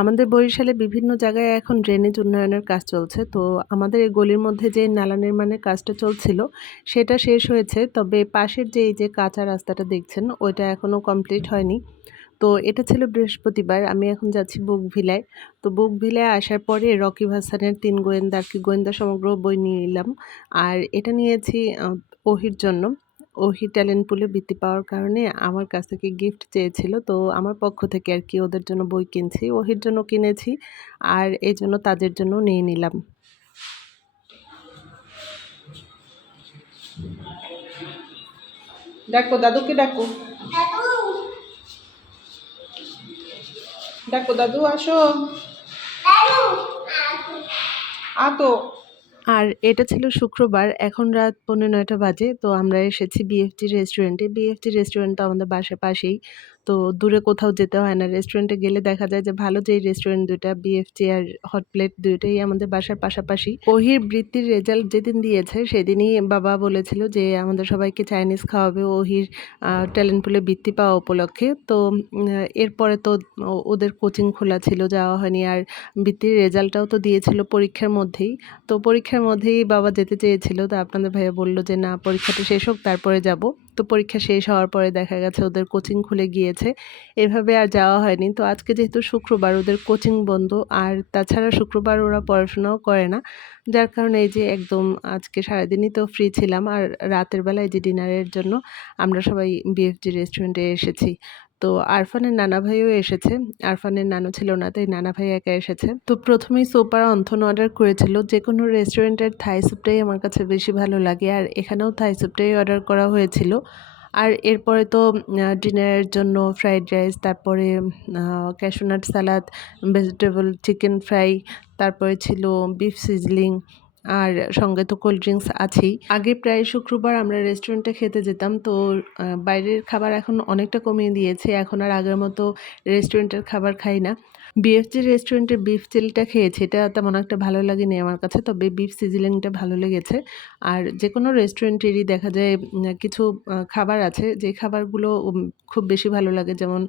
আমাদের বরিশালে বিভিন্ন জায়গায় এখন ড্রেনেজ উন্নয়নের কাজ চলছে। তো আমাদের এই গলির মধ্যে যে নালা নির্মাণের কাজটা চলছিল, সেটা শেষ হয়েছে। তবে পাশের যে এই যে কাঁচা রাস্তাটা দেখছেন, ওইটা এখনো কমপ্লিট হয়নি। তো এটা ছিল বৃহস্পতিবার। আমি এখন যাচ্ছি বুকভিলায়। তো বুকভিলায় আসার পরে রকিব হাসানের ৩ গোয়েন্দা আর কি গোয়েন্দা সমগ্র বই নিয়ে নিলাম। আর এটা নিয়েছি ওহির জন্য। ওহি ট্যালেন্ট পুলে বৃত্তি পাওয়ার কারণে আমার কাছ থেকে গিফট চেয়েছিল। তো আমার পক্ষ থেকে আর কি ওদের জন্য বই কিনছি। ওহির জন্য কিনেছি আর এজন্য তাদের জন্য নিয়ে নিলাম। ডাকো দাদুকে ডাকো। ডাকো দাদু আসো। আতো। আর এটা ছিল শুক্রবার। এখন রাত ৯:৩০ বাজে। তো আমরা এসেছি বিএফজি রেস্টুরেন্টে। বিএফজি রেস্টুরেন্ট তো আমাদের বাসার পাশেই। তো দূরে কোথাও যেতে হয় না। রেস্টুরেন্টে গেলে দেখা যায় যে ভালো যেই রেস্টুরেন্ট ২ টা বিএফজি আর হট প্লেট ২ টাই আমাদের বাসার পাশাপাশি। ওহির বৃত্তির রেজাল্ট যেদিন দিয়েছে সেদিনই বাবা বলেছিল যে আমাদের সবাইকে চাইনিজ খাওয়াবে ওহির ট্যালেন্ট পুলে বৃত্তি পাওয়া উপলক্ষে। তো এরপরে তো ওদের কোচিং খোলা ছিল, যাওয়া হয়নি। আর বৃত্তির রেজাল্টটাও তো দিয়েছিল পরীক্ষার মধ্যেই। তো পরীক্ষার মধ্যেই বাবা যেতে চেয়েছিল। তো আপনাদের ভাইয়া বলল যে, "না, পরীক্ষাটা শেষ হোক তারপরে যাব।" তো পরীক্ষা শেষ হওয়ার পরে দেখা গেছে ওদের কোচিং খুলে গিয়েছে। এভাবে আর যাওয়া হয়নি। তো আজকে যেহেতু শুক্রবার ওদের কোচিং বন্ধ আর তাছাড়া শুক্রবার ওরা পড়াশোনাও করে না। যার কারণে এই যে একদম আজকে সারাদিনই তো ফ্রি ছিলাম। আর রাতের বেলায় যে ডিনারের জন্য আমরা সবাই বিএফজি রেস্টুরেন্টে এসেছি। তো আরফানের নানা ভাইও এসেছে। আরফানের নানু ছিল না, তাই নানা ভাই একা এসেছে। তো ১ম এই সোপ আর অন্থন অর্ডার করেছিল। যেকোনো রেস্টুরেন্টের থাই স্যুপটাই আমার কাছে বেশি ভালো লাগে। আর এখানেও থাই স্যুপটাই অর্ডার করা হয়েছিল। আর এরপরে তো ডিনারের জন্য ফ্রাইড রাইস, তারপরে ক্যাশু নাট সালাদ, ভেজিটেবল চিকেন ফ্রাই, তারপরে ছিল বিফ সিজলিং আর সঙ্গে তো কোল্ড ড্রিংকস আছেই। আগে প্রায় শুক্রবার আমরা রেস্টুরেন্টে খেতে যেতাম। তো বাইরের খাবার এখন অনেকটা কমিয়ে দিয়েছি। এখন আর আগের মতো রেস্টুরেন্টের খাবার খাই না। বিএফজি রেস্টুরেন্টের বিফ চিলিটা খেয়েছি। এটা তেমন একটা ভালো লাগেনি আমার কাছে। তবে বিফ সিজলিংটা ভালো লেগেছে। আর যেকোনো রেস্টুরেন্টেরই দেখা যায় কিছু খাবার আছে যে খাবারগুলো খুব বেশি ভালো লাগে। যেমন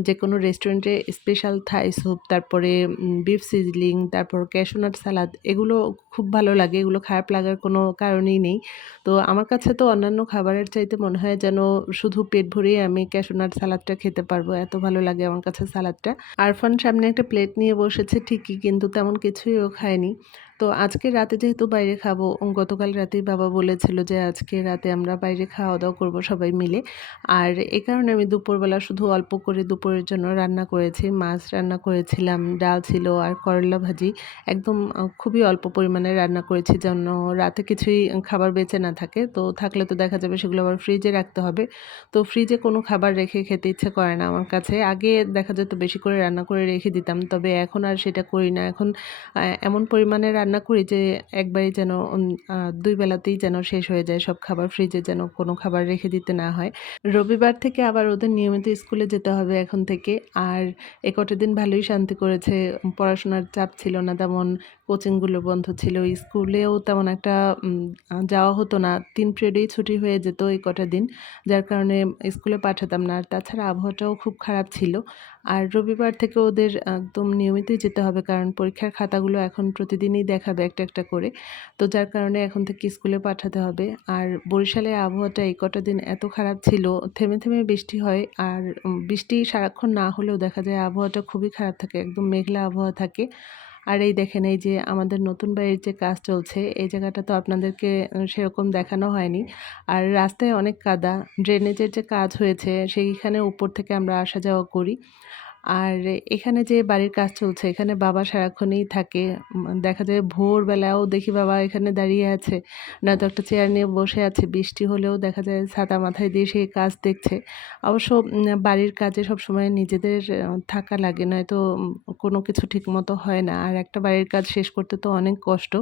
যেকোনো রেস্টুরেন্টে স্পেশাল থাই স্যুপ, তারপরে বিফ সিজলিং, তারপর ক্যাশু নাট সালাদ, এগুলো খুব ভালো লাগে। এগুলো খারাপ লাগার কোনো কারণই নেই। তো আমার কাছে তো অন্যান্য খাবারের চাইতে মনে হয় যেন শুধু পেট ভরিয়ে আমি ক্যাশু নাট সালাদটা খেতে পারবো। এত ভালো লাগে আমার কাছে সালাদটা। আরফান সামনে একটা প্লেট নিয়ে বসেছে ঠিকই, কিন্তু তেমন কিছুই ও খায়নি। তো আজকে রাতে যেহেতু বাইরে খাবো, গতকাল রাতেই বাবা বলেছিল যে আজকে রাতে আমরা বাইরে খাওয়া-দাওয়া করব সবাই মিলে। আর এ কারণে আমি দুপুরবেলা শুধু অল্প করে দুপুরের জন্য রান্না করেছি। মাছ রান্না করেছিলাম, ডাল ছিল আর করলা ভাজি। একদম খুবই অল্প পরিমাণে রান্না করেছি যেন রাতে কিছুই খাবার বেঁচে না থাকে। তো থাকলে তো দেখা যাবে সেগুলো আবার ফ্রিজে রাখতে হবে। তো ফ্রিজে কোনো খাবার রেখে খেতে ইচ্ছে করে না আমার কাছে। আগে দেখা যেত বেশি করে রান্না করে রেখে দিতাম। তবে এখন আর সেটা করি না। এখন এমন পরিমাণে রান্না করি যে একবারেই যেন ২ বেলাতেই যেন শেষ হয়ে যায় সব খাবার। ফ্রিজে যেন কোনো খাবার রেখে দিতে না হয়। রবিবার থেকে আবার ওদের নিয়মিত স্কুলে যেতে হবে এখন থেকে। আর এ কটা দিন ভালোই শান্তি করেছে। পড়াশোনার চাপ ছিল না তেমন, কোচিংগুলো বন্ধ ছিল। স্কুলেও তেমন একটা যাওয়া হতো না। ৩ পিরিয়ডেই ছুটি হয়ে যেত এই কটা দিন। যার কারণে স্কুলে পাঠাতাম না। আর তাছাড়া আবহাওয়াটাও খুব খারাপ ছিল। আর রবিবার থেকে ওদের একদম নিয়মিতই যেতে হবে, কারণ পরীক্ষার খাতাগুলো এখন প্রতিদিনই দেখাবে একটা, একটা করে। তো যার কারণে এখন থেকে স্কুলে পাঠাতে হবে। আর বরিশালের আবহাওয়াটা এই কটা দিন এত খারাপ ছিল, থেমে, থেমে বৃষ্টি হয়। আর বৃষ্টি সারাক্ষণ না হলেও দেখা যায় আবহাওয়াটা খুবই খারাপ থাকে। একদম মেঘলা আবহাওয়া থাকে। আর এই দেখেন এই যে আমাদের নতুন বাড়ির যে কাজ চলছে, এই জায়গাটা তো আপনাদেরকে সেরকম দেখানো হয়নি। আর রাস্তায় অনেক কাদা। ড্রেনেজের যে কাজ হয়েছে সেইখানে উপর থেকে আমরা আসা যাওয়া করি। আর এখানে যে বাড়ির কাজ চলছে এখানে বাবা সারাক্ষণই থাকে। দেখা যায় ভোরবেলাও দেখি বাবা এখানে দাঁড়িয়ে আছে। নয়তো একটা চেয়ার নিয়ে বসে আছে। বৃষ্টি হলেও দেখা যায় ছাতা মাথায় দিয়ে সে কাজ দেখছে। অবশ্য বাড়ির কাজে সবসময় নিজেদের থাকা লাগে, নয়তো কোনো কিছু ঠিকমতো হয় না। আর একটা বাড়ির কাজ শেষ করতে তো অনেক কষ্ট।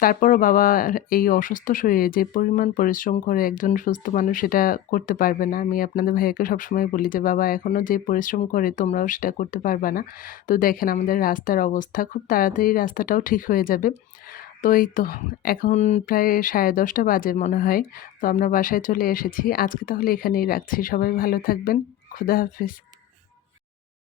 তারপরও বাবা এই অসুস্থ শরীরে যে পরিমাণ পরিশ্রম করে একজন সুস্থ মানুষ সেটা করতে পারবে না। আমি আপনাদের ভাইয়াকে সবসময় বলি যে, "বাবা এখনও যে পরিশ্রম করে তোমরাও সেটা করতে পারবা না।" তো দেখেন আমাদের রাস্তার অবস্থা। খুব তাড়াতাড়ি রাস্তাটাও ঠিক হয়ে যাবে। তো এই তো এখন প্রায় 10:30 বাজে মনে হয়। তো আমরা বাসায় চলে এসেছি। আজকে তাহলে এখানেই রাখছি। সবাই ভালো থাকবেন। খোদা হাফেজ।